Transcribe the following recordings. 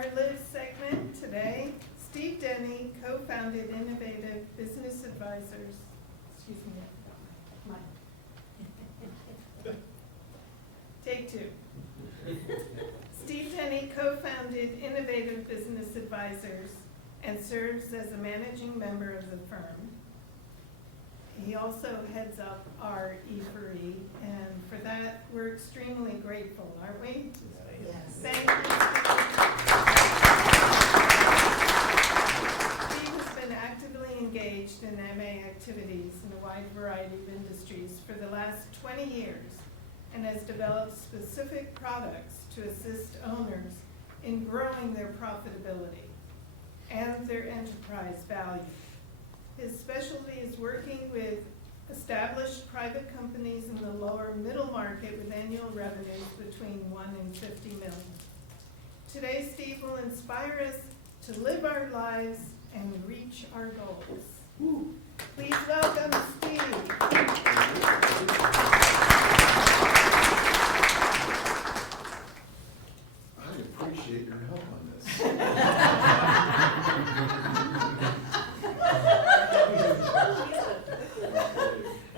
our Live segment today, Steve Denny co-founded Innovative Business Advisors. Excuse me, I forgot my mic. Take two. Steve Denny co-founded Innovative Business Advisors and serves as a managing member of the firm. He also heads up our e4e, and for that, we're extremely grateful, aren't we? Yes. Thank you. Steve has been actively engaged in MA activities in a wide variety of industries for the last 20 years and has developed specific products to assist owners in growing their profitability and their enterprise value. His specialty is working with established private companies in the lower middle market with annual revenues between 1 and 50 million. Today, Steve will inspire us to live our lives and reach our goals. Woo. Please welcome Steve. I appreciate your help on this.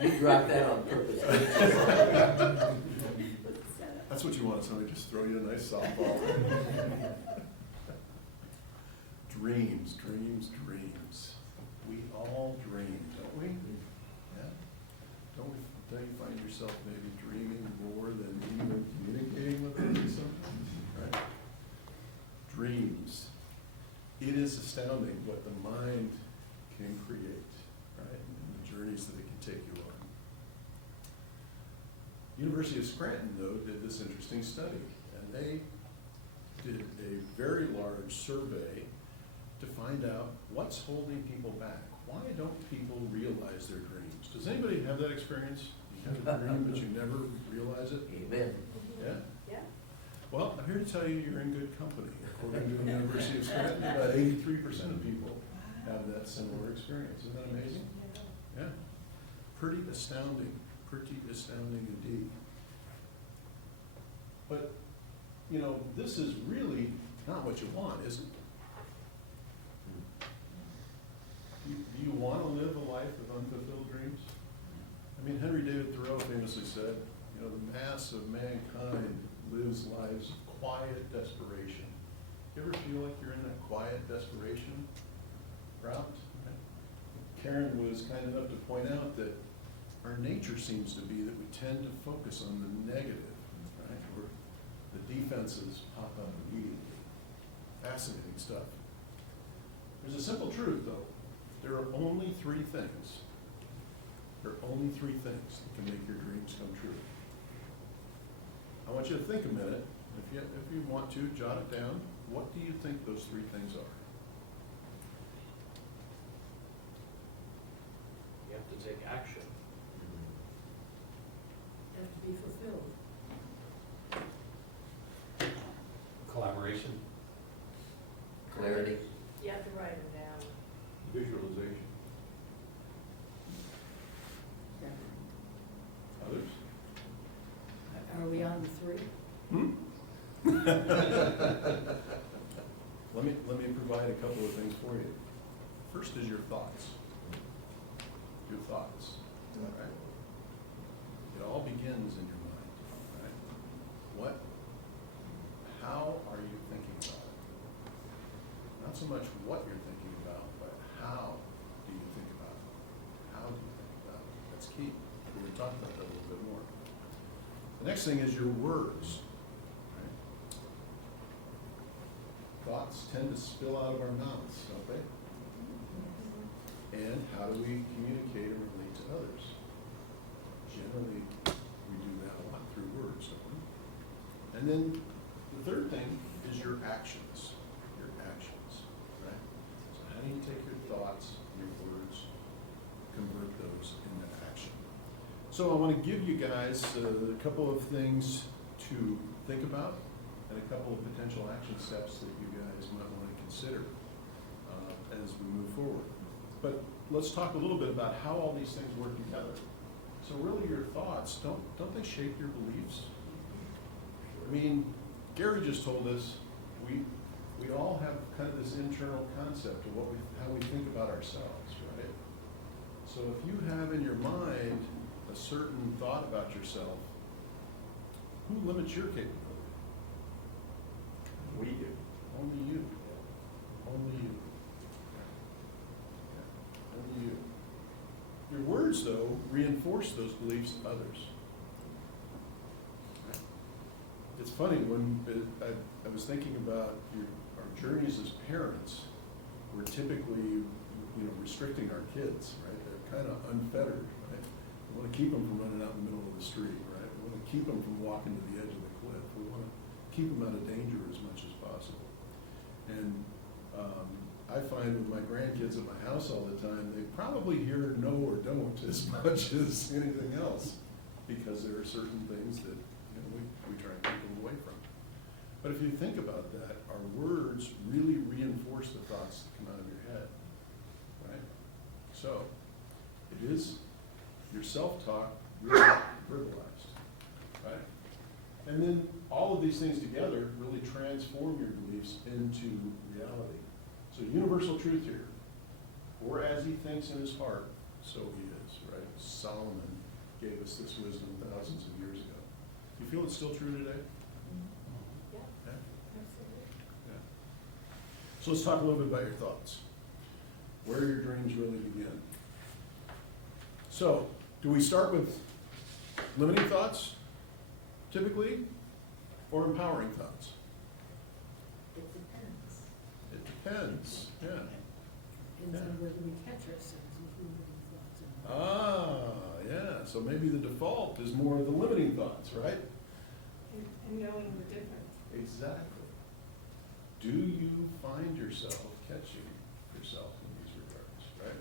You dropped that on purpose. That's what you want, somebody just throw you a nice softball. Dreams, dreams, dreams. We all dream, don't we? Yeah? Don't you find yourself maybe dreaming more than even communicating with others sometimes? Right? Dreams. It is astounding what the mind can create, right? And the journeys that it can take you on. University of Scranton, though, did this interesting study, and they did a very large survey to find out what's holding people back. Why don't people realize their dreams? Does anybody have that experience? You have a dream, but you never realize it? Amen. Yeah? Yeah. Well, I'm here to tell you you're in good company. According to the University of Scranton, about 83% of people have that similar experience. Isn't that amazing? Yeah. Pretty astounding indeed. But, you know, this is really not what you want, is it? Do you want to live a life of unfulfilled dreams? I mean, Henry David Thoreau famously said, you know, the mass of mankind lives lives of quiet desperation. You ever feel like you're in that quiet desperation route? Karen was kind enough to point out that our nature seems to be that we tend to focus on the negative, right? Where the defenses pop up immediately. Fascinating stuff. There's a simple truth, though. There are only three things. There are only three things that can make your dreams come true. I want you to think a minute. If you want to, jot it down. What do you think those three things are? You have to take action. Have to be fulfilled. Collaboration. Clarity. You have to write them down. Visualization. Others? Are we on the three? Let me provide a couple of things for you. First is your thoughts. Your thoughts. Right? It all begins in your mind. Right? How are you thinking about it? Not so much what you're thinking about, but how do you think about it? How do you think about it? That's key. We're going to talk about that a little bit more. The next thing is your words. Right? Thoughts tend to spill out of our mouths, don't they? And how do we communicate and relate to others? Generally, we do that a lot through words, don't we? And then the third thing is your actions. Your actions, right? So how do you take your thoughts, your words, convert those into action? So I want to give you guys a couple of things to think about and a couple of potential action steps that you guys might want to consider as we move forward. But let's talk a little bit about how all these things work together. So really your thoughts, don't they shape your beliefs? I mean, Gary just told us we we all have kind of this internal concept of how we think about ourselves, right? So if you have in your mind a certain thought about yourself, who limits your capability? We do. Only you. Only you. Only you. Your words, though, reinforce those beliefs in others. It's funny, when I was thinking about our journeys as parents, we're typically, restricting our kids, right? They're kind of unfettered, right? We want to keep them from running out in the middle of the street, right? We want to keep them from walking to the edge of the cliff. We want to keep them out of danger as much as possible. And I find with my grandkids at my house all the time, they probably hear no or don't as much as anything else, because there are certain things that we try and keep them away from. But if you think about that, our words really reinforce the thoughts that come out of your head, right? So it is your self-talk really verbalized, right? And then all of these things together really transform your beliefs into reality. So universal truth here, for as he thinks in his heart, so he is, right? Solomon gave us this wisdom thousands of years ago. Do you feel it's still true today? Yeah, Yeah? absolutely. Yeah. So let's talk a little bit about your thoughts. Where your dreams really begin. So, do we start with limiting thoughts, typically, or empowering thoughts? It depends. It depends, yeah. Depends on whether we catch ourselves with limiting thoughts or not. Ah, yeah, so maybe the default is more of the limiting thoughts, right? And knowing the difference. Exactly. Do you find yourself catching yourself in these regards, right?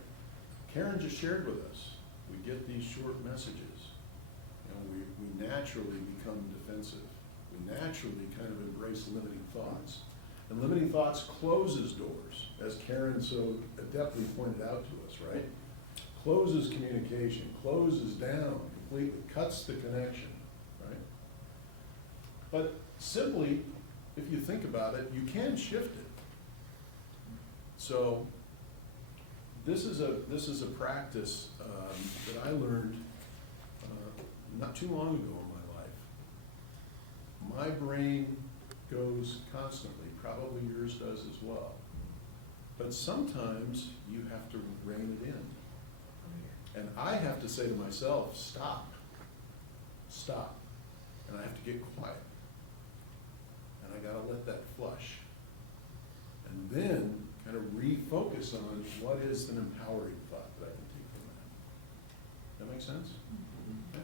Karen just shared with us, we get these short messages. We naturally become defensive. We naturally kind of embrace limiting thoughts. And limiting thoughts closes doors, as Karen so adeptly pointed out to us, right? Closes communication, closes down completely, cuts the connection, right? But simply, if you think about it, you can shift it. So this is a practice that I learned not too long ago in my life. My brain goes constantly, probably yours does as well. But sometimes you have to rein it in. And I have to say to myself, stop, stop. And I have to get quiet. And I gotta let that flush. And then kind of refocus on what is an empowering thought that I can take from that. That make sense? Yeah.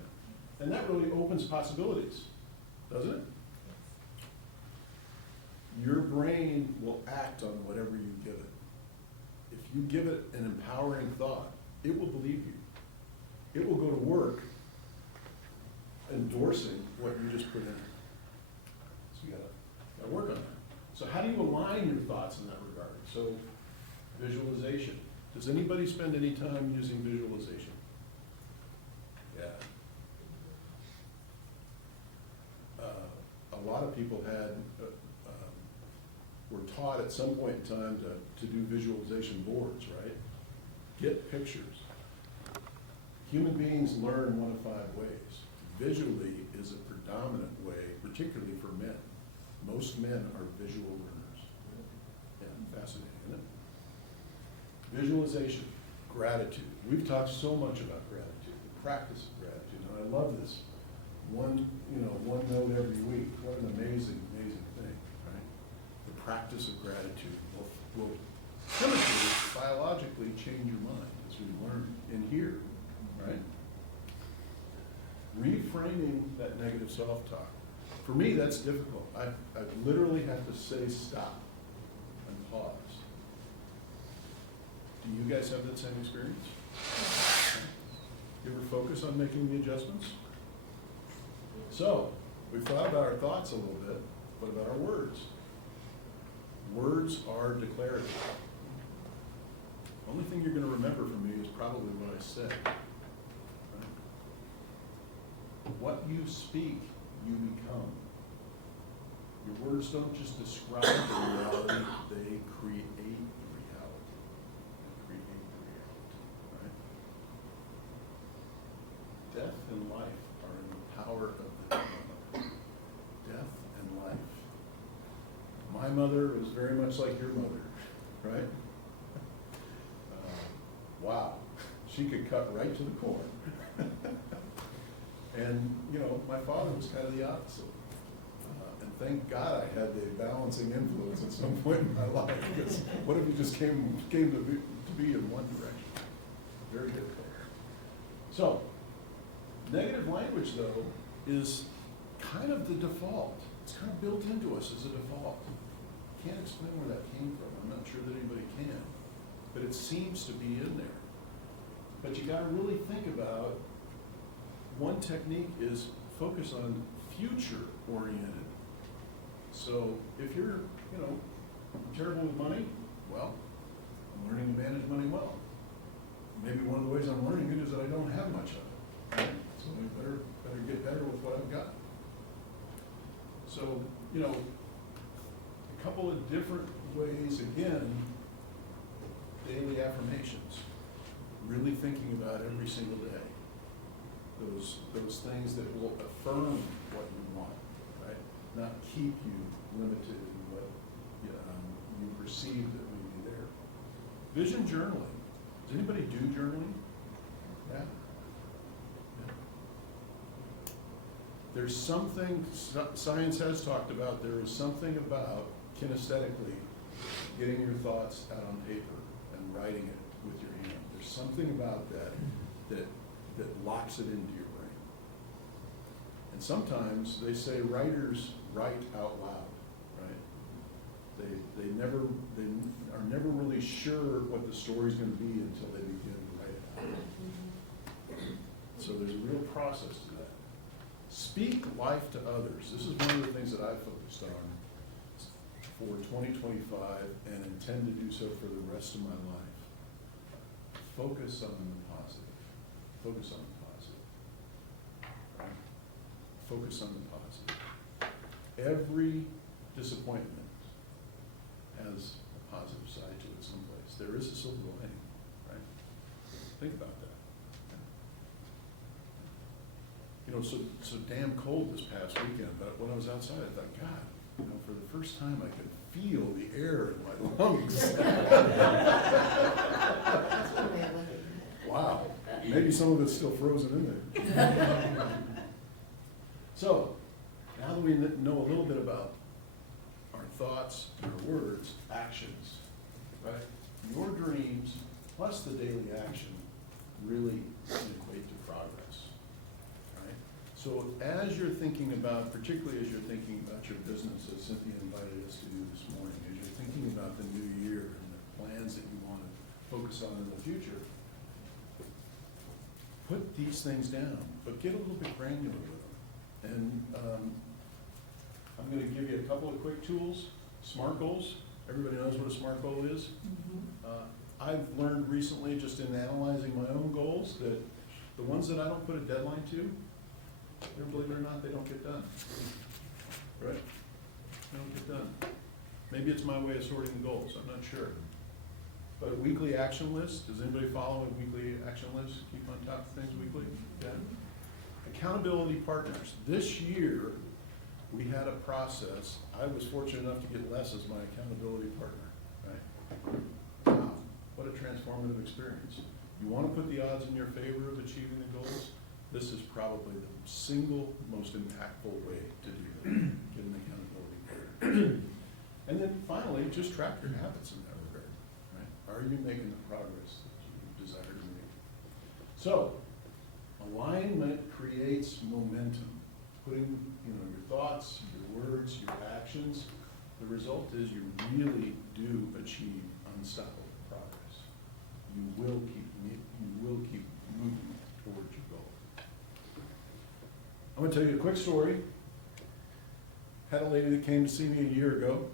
And that really opens possibilities, doesn't it? Your brain will act on whatever you give it. If you give it an empowering thought, it will believe you. It will go to work endorsing what you just put in. So you gotta work on that. So how do you align your thoughts in that regard? So visualization. Does anybody spend any time using visualization? Yeah. A lot of people were taught at some point in time to do visualization boards, right? Get pictures. Human beings learn one of 5 ways. Visually is a predominant way, particularly for men. Most men are visual learners. Yeah, fascinating, isn't it? Visualization, gratitude. We've talked so much about gratitude, the practice of gratitude, and I love this. One note every week. What an amazing, amazing thing, right? The practice of gratitude will chemically, biologically change your mind, as we learn in here, right? Reframing that negative self-talk. For me, that's difficult. I literally have to say stop and pause. Do you guys have that same experience? You ever focus on making the adjustments? So, we've thought about our thoughts a little bit. What about our words? Words are declarative. The only thing you're going to remember from me is probably what I said. Right? What you speak, you become. Your words don't just describe the reality, they create reality. They create reality, right? Death and life are in the power of the tongue. Death and life. My mother was very much like your mother, right? Wow, she could cut right to the core. And, you know, my father was kind of the opposite. And thank God I had the balancing influence at some point in my life, because what if it just came to be in one direction? Very difficult. So, negative language, though, is kind of the default. It's kind of built into us as a default. Can't explain where that came from. I'm not sure that anybody can. But it seems to be in there. But you got to really think about, one technique is focus on future-oriented. So if you're, you know, terrible with money, well, I'm learning to manage money well. Maybe one of the ways I'm learning it is that I don't have much of it. Right? So I better get better with what I've got. So, you know, a couple of different ways, again, daily affirmations. Really thinking about every single day. Those things that will affirm what you want, right? Not keep you limited in what you perceive that may be there. Vision journaling. Does anybody do journaling? Yeah? Yeah. There's something, science has talked about, there is something about kinesthetically getting your thoughts out on paper and writing it with your hand. There's something about that locks it into your brain. And sometimes they say writers write out loud, right? They are never really sure what the story's going to be until they begin to write it out. So there's a real process to that. Speak life to others. This is one of the things that I've focused on for 2025 and intend to do so for the rest of my life. Focus on the positive. Focus on the positive. Right? Focus on the positive. Every disappointment has a positive side to it someplace. There is a silver lining, right? Think about that. You know, so damn cold this past weekend, but when I was outside, I thought, God, you know, for the first time I could feel the air in my lungs. Wow, maybe some of it's still frozen in there. So, now that we know a little bit about our thoughts and our words, actions, right? Your dreams plus the daily action really equate to progress, right? So as you're thinking about, particularly as you're thinking about your business, as Cynthia invited us to do this morning, as you're thinking about the new year and the plans that you want to focus on in the future, put these things down, but get a little bit granular with them. And I'm going to give you a couple of quick tools. SMART goals. Everybody knows what a SMART goal is. I've learned recently, just in analyzing my own goals, that the ones that I don't put a deadline to, believe it or not, they don't get done. Right? They don't get done. Maybe it's my way of sorting the goals. I'm not sure. But a weekly action list. Does anybody follow a weekly action list? Keep on top of things weekly? Yeah. Accountability partners. This year, we had a process. I was fortunate enough to get Les as my accountability partner. Right? Wow, what a transformative experience. You want to put the odds in your favor of achieving the goals? This is probably the single most impactful way to do that. Get an accountability partner. And then finally, just track your habits in that regard. Right? Are you making the progress that you desire to make? So, alignment creates momentum. Putting, your thoughts, your words, your actions, the result is you really do achieve unstoppable progress. You will keep moving towards your goal. I'm going to tell you a quick story. Had a lady that came to see me a year ago,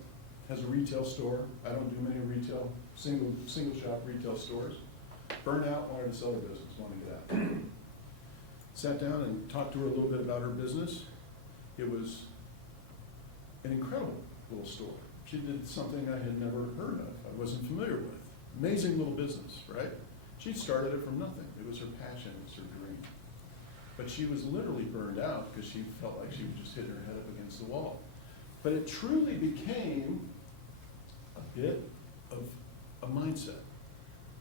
has a retail store. I don't do many retail, single shop retail stores. Burned out, wanted to sell her business, wanted to get out. Sat down and talked to her a little bit about her business. It was an incredible little store. She did something I had never heard of, I wasn't familiar with. Amazing little business, right? She'd started it from nothing. It was her passion, it was her dream. But she was literally burned out because she felt like she was just hitting her head up against the wall. But it truly became a bit of a mindset.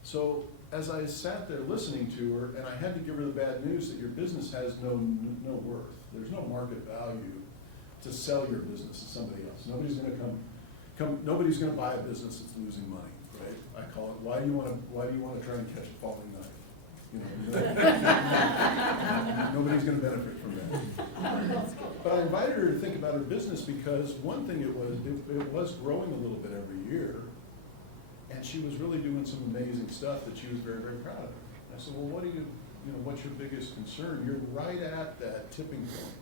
So as I sat there listening to her, and I had to give her the bad news that your business has no worth. There's no market value to sell your business to somebody else. Nobody's going to nobody's going to buy a business that's losing money, right? I call it, why do you want to try and catch a falling knife? You know, nobody's going to benefit from that. But I invited her to think about her business because one thing it was growing a little bit every year, and she was really doing some amazing stuff that she was very, very proud of. I said, well, what's your biggest concern? You're right at that tipping point.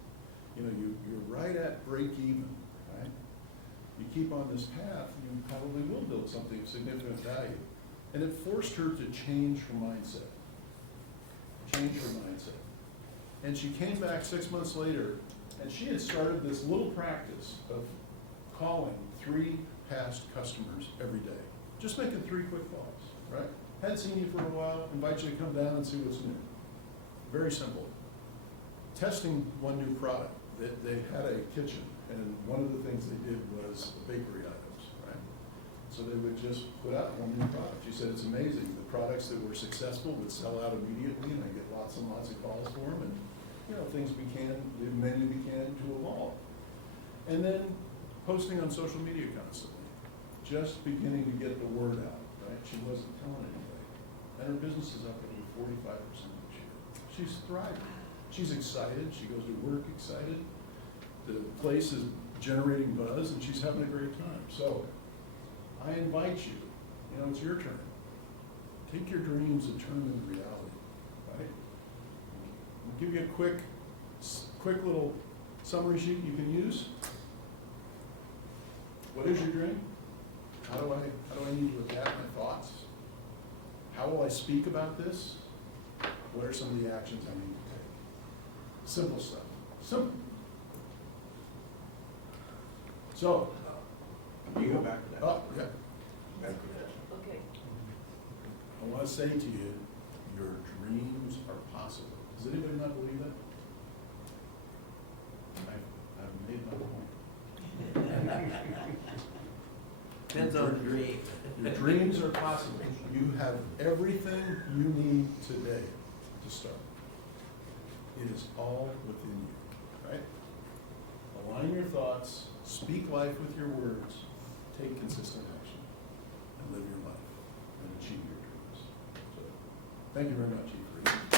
You know, you're right at break even, right? You keep on this path, you probably will build something of significant value. And it forced her to change her mindset. And she came back 6 months later, and she had started this little practice of calling 3 past customers every day. Just making 3 quick calls, right? Hadn't seen you for a while, invite you to come down and see what's new. Very simple. Testing one new product. They had a kitchen, and one of the things they did was bakery items, right? So they would just put out one new product. She said it's amazing. The products that were successful would sell out immediately, and I get lots and lots of calls for them, and the menu began to evolve. And then posting on social media constantly, just beginning to get the word out, right? She wasn't telling anybody. And her business is up over 45% this year. She's thriving. She's excited. She goes to work excited. The place is generating buzz, and she's having a great time. So I invite you, it's your turn. Take your dreams and turn them into reality, right? I'll give you a quick little summary sheet you can use. What is your dream? How do I need to adapt my thoughts? How will I speak about this? What are some of the actions I need to take? Simple stuff. Simple. So. You go back to that. Oh, yeah. Back to that. Okay. I want to say to you, your dreams are possible. Does anybody not believe that? I've made my point. Depends on the dream. Your dreams are possible. You have everything you need today to start. It is all within you, right? Align your thoughts, speak life with your words, take consistent action, and live your life and achieve your dreams. So, thank you very much, E4e.